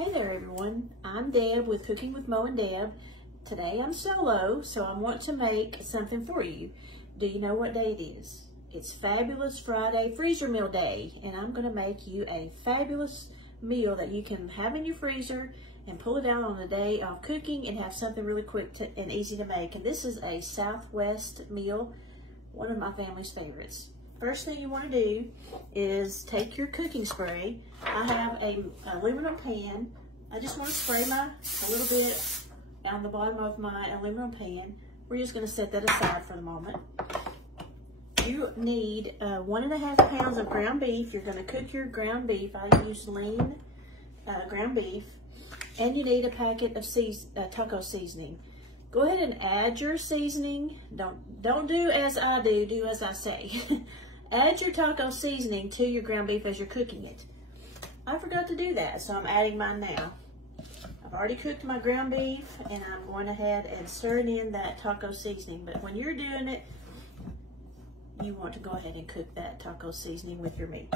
Hey there everyone, I'm Deb with Cooking with Mo and Deb. Today I'm solo, so I want to make something for you. Do you know what day it is? It's Fabulous Friday Freezer Meal Day, and I'm going to make you a fabulous meal that you can have in your freezer and pull it out on the day of cooking and have something really quick and easy to make. And this is a Southwest meal, one of my family's favorites. First thing you want to do is take your cooking spray. I have an aluminum pan. I just want to spray a little bit down the bottom of my aluminum pan. We're just going to set that aside for the moment. You need 1.5 pounds of ground beef. You're going to cook your ground beef. I use lean ground beef. And you need a packet of taco seasoning. Go ahead and add your seasoning. Don't do as I do, do as I say. Add your taco seasoning to your ground beef as you're cooking it. I forgot to do that, so I'm adding mine now. I've already cooked my ground beef, and I'm going ahead and stirring in that taco seasoning. But when you're doing it, you want to go ahead and cook that taco seasoning with your meat.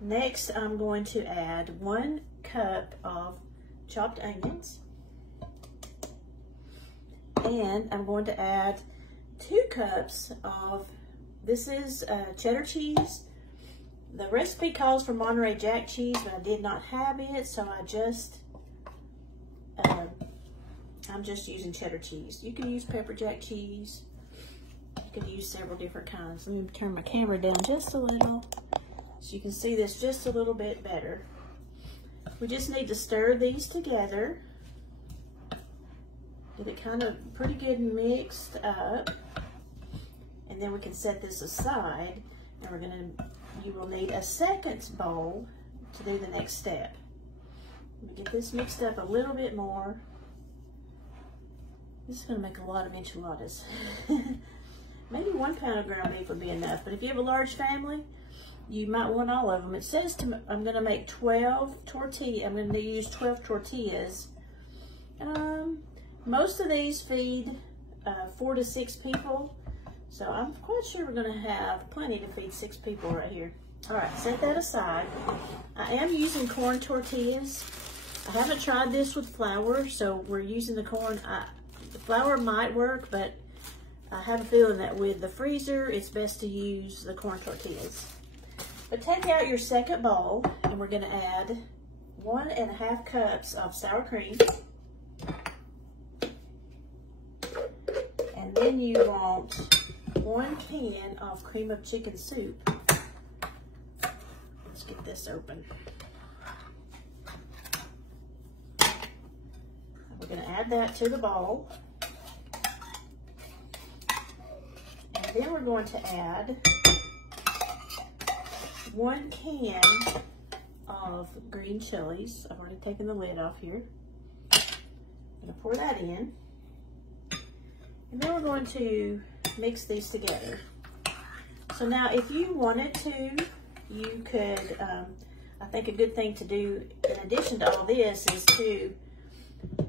Next, I'm going to add 1 cup of chopped onions. And I'm going to add 2 cups of, this is cheddar cheese. The recipe calls for Monterey Jack Cheese, but I did not have it, so I'm just using cheddar cheese. You can use pepper jack cheese. You can use several different kinds. Let me turn my camera down just a little so you can see this just a little bit better. We just need to stir these together. Get it kind of pretty good mixed up. And then we can set this aside, and you will need a second bowl to do the next step. Let me get this mixed up a little bit more. This is going to make a lot of enchiladas. Maybe 1 pound of ground beef would be enough, but if you have a large family, you might want all of them. It says I'm going to make 12 tortillas. I'm going to use 12 tortillas. Most of these feed 4 to 6 people. So I'm quite sure we're going to have plenty to feed 6 people right here. All right, set that aside. I am using corn tortillas. I haven't tried this with flour, so we're using the corn. The flour might work, but I have a feeling that with the freezer, it's best to use the corn tortillas. But take out your second bowl, and we're going to add 1.5 cups of sour cream. And then you want 1 pan of cream of chicken soup. Let's get this open. We're going to add that to the bowl. And then we're going to add 1 can of green chilies. I've already taken the lid off here. I'm going to pour that in. And then we're going to mix these together. So now if you wanted to, you could, I think a good thing to do in addition to all this is to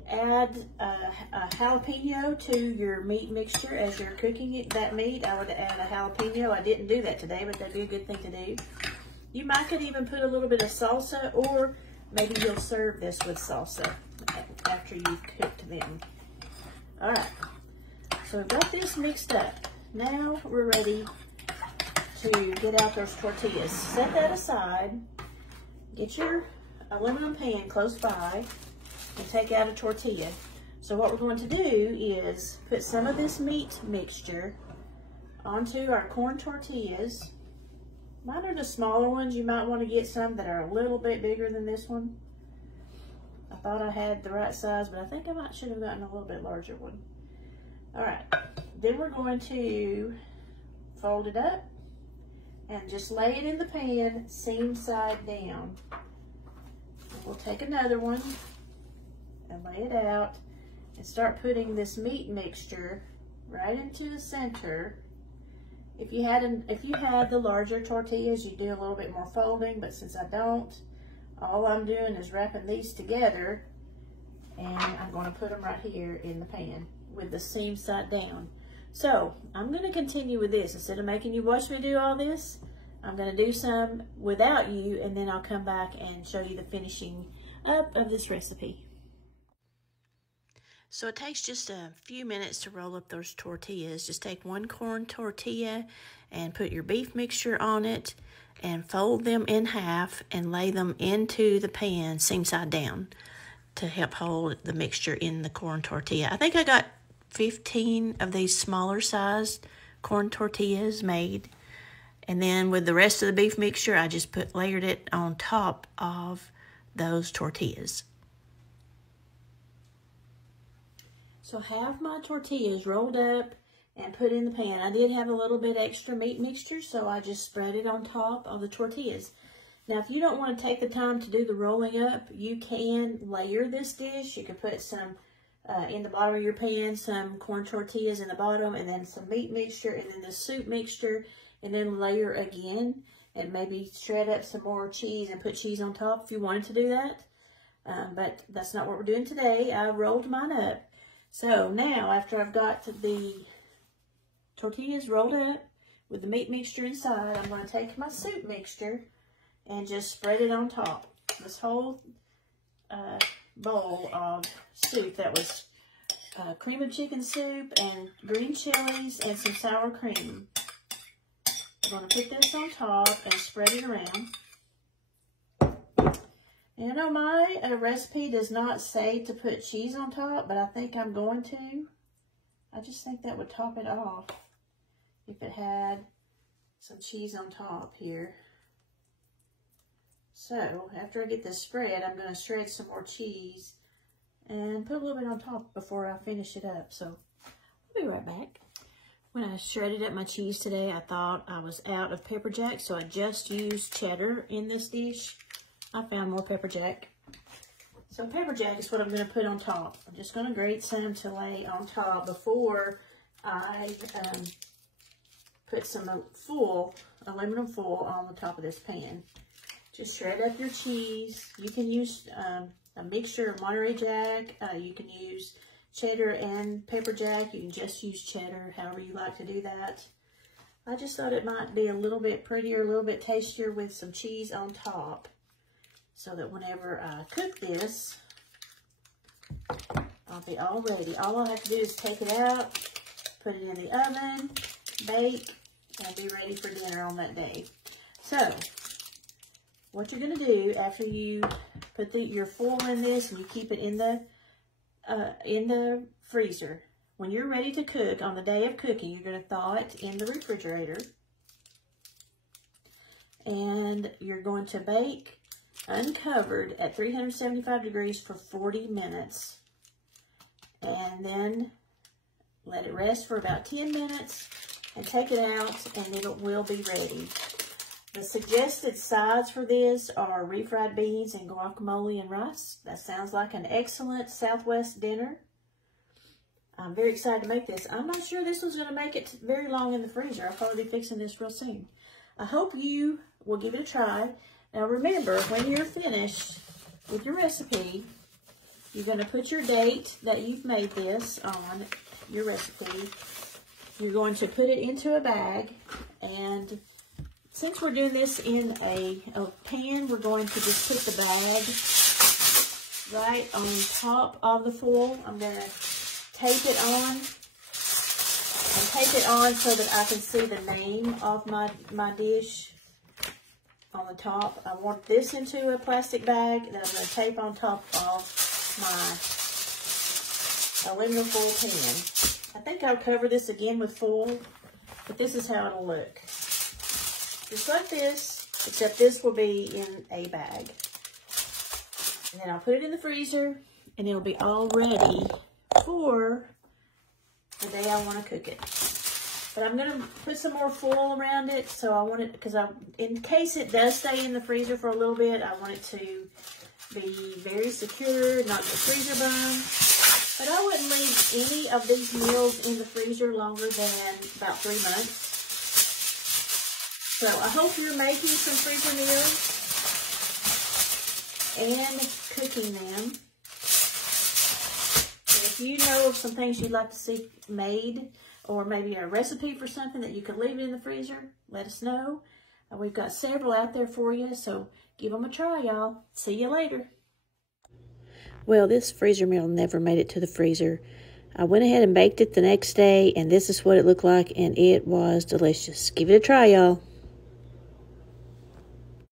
add a jalapeno to your meat mixture as you're cooking that meat. I would add a jalapeno. I didn't do that today, but that'd be a good thing to do. You might could even put a little bit of salsa, or maybe you'll serve this with salsa after you've cooked them. All right. So we've got this mixed up. Now we're ready to get out those tortillas. Set that aside. Get your aluminum pan close by and take out a tortilla. So what we're going to do is put some of this meat mixture onto our corn tortillas. Mine are the smaller ones. You might want to get some that are a little bit bigger than this one. I thought I had the right size, but I think I should have gotten a little bit larger one. All right, then we're going to fold it up and just lay it in the pan, seam side down. We'll take another one and lay it out and start putting this meat mixture right into the center. If you had the larger tortillas, you do a little bit more folding, but since I don't, all I'm doing is wrapping these together, and I'm going to put them right here in the pan with the seam side down. So I'm going to continue with this. Instead of making you watch me do all this, I'm gonna do some without you, and then I'll come back and show you the finishing up of this recipe. So it takes just a few minutes to roll up those tortillas. Just take one corn tortilla and put your beef mixture on it and fold them in half and lay them into the pan seam side down to help hold the mixture in the corn tortilla. I think I got 15 of these smaller sized corn tortillas made. And then with the rest of the beef mixture, I just layered it on top of those tortillas. So have my tortillas rolled up and put in the pan. I did have a little bit extra meat mixture, so I just spread it on top of the tortillas. Now, if you don't want to take the time to do the rolling up, you can layer this dish. You can put some in the bottom of your pan, some corn tortillas in the bottom, and then some meat mixture, and then the soup mixture, and then layer again, and maybe shred up some more cheese and put cheese on top if you wanted to do that. But that's not what we're doing today. I rolled mine up. So now, after I've got the tortillas rolled up with the meat mixture inside, I'm going to take my soup mixture and just spread it on top. This whole bowl of soup that was cream of chicken soup and green chilies and some sour cream. I'm going to put this on top and spread it around. And I know my recipe does not say to put cheese on top, but I think I'm going to. I just think that would top it off if it had some cheese on top here. So after I get this spread, I'm going to shred some more cheese and put a little bit on top before I finish it up. So I'll be right back. When I shredded up my cheese today, I thought I was out of pepper jack, so I just used cheddar in this dish. I found more pepper jack. So pepper jack is what I'm going to put on top. I'm just going to grate some to lay on top before I put some aluminum foil on the top of this pan. Just shred up your cheese. You can use a mixture of Monterey Jack. You can use cheddar and pepper jack. You can just use cheddar, however you like to do that. I just thought it might be a little bit prettier, a little bit tastier with some cheese on top, so that whenever I cook this, I'll be all ready. All I'll have to do is take it out, put it in the oven, bake, and be ready for dinner on that day. So, what you're going to do after you put your foil in this and you keep it in the freezer, when you're ready to cook, on the day of cooking, you're going to thaw it in the refrigerator. And you're going to bake uncovered at 375 degrees for 40 minutes. And then let it rest for about 10 minutes and take it out, and it will be ready. The suggested sides for this are refried beans and guacamole and rice. That sounds like an excellent Southwest dinner. I'm very excited to make this. I'm not sure this one's going to make it very long in the freezer. I'll probably be fixing this real soon. I hope you will give it a try. Now remember, when you're finished with your recipe, you're going to put your date that you've made this on your recipe. You're going to put it into a bag, and since we're doing this in a pan, we're going to just put the bag right on top of the foil. I'm going to tape it on, and tape it on so that I can see the name of my dish on the top. I want this into a plastic bag that I'm going to tape on top of my aluminum foil pan. I think I'll cover this again with foil, but this is how it'll look. Just like this, except this will be in a bag. And then I'll put it in the freezer, and it'll be all ready for the day I want to cook it. But I'm going to put some more foil around it, so I want it, because in case it does stay in the freezer for a little bit, I want it to be very secure, not get freezer burn. But I wouldn't leave any of these meals in the freezer longer than about 3 months. So I hope you're making some freezer meals and cooking them. And if you know of some things you'd like to see made, or maybe a recipe for something that you could leave it in the freezer, let us know. We've got several out there for you, so give them a try, y'all. See you later. Well, this freezer meal never made it to the freezer. I went ahead and baked it the next day, and this is what it looked like, and it was delicious. Give it a try, y'all.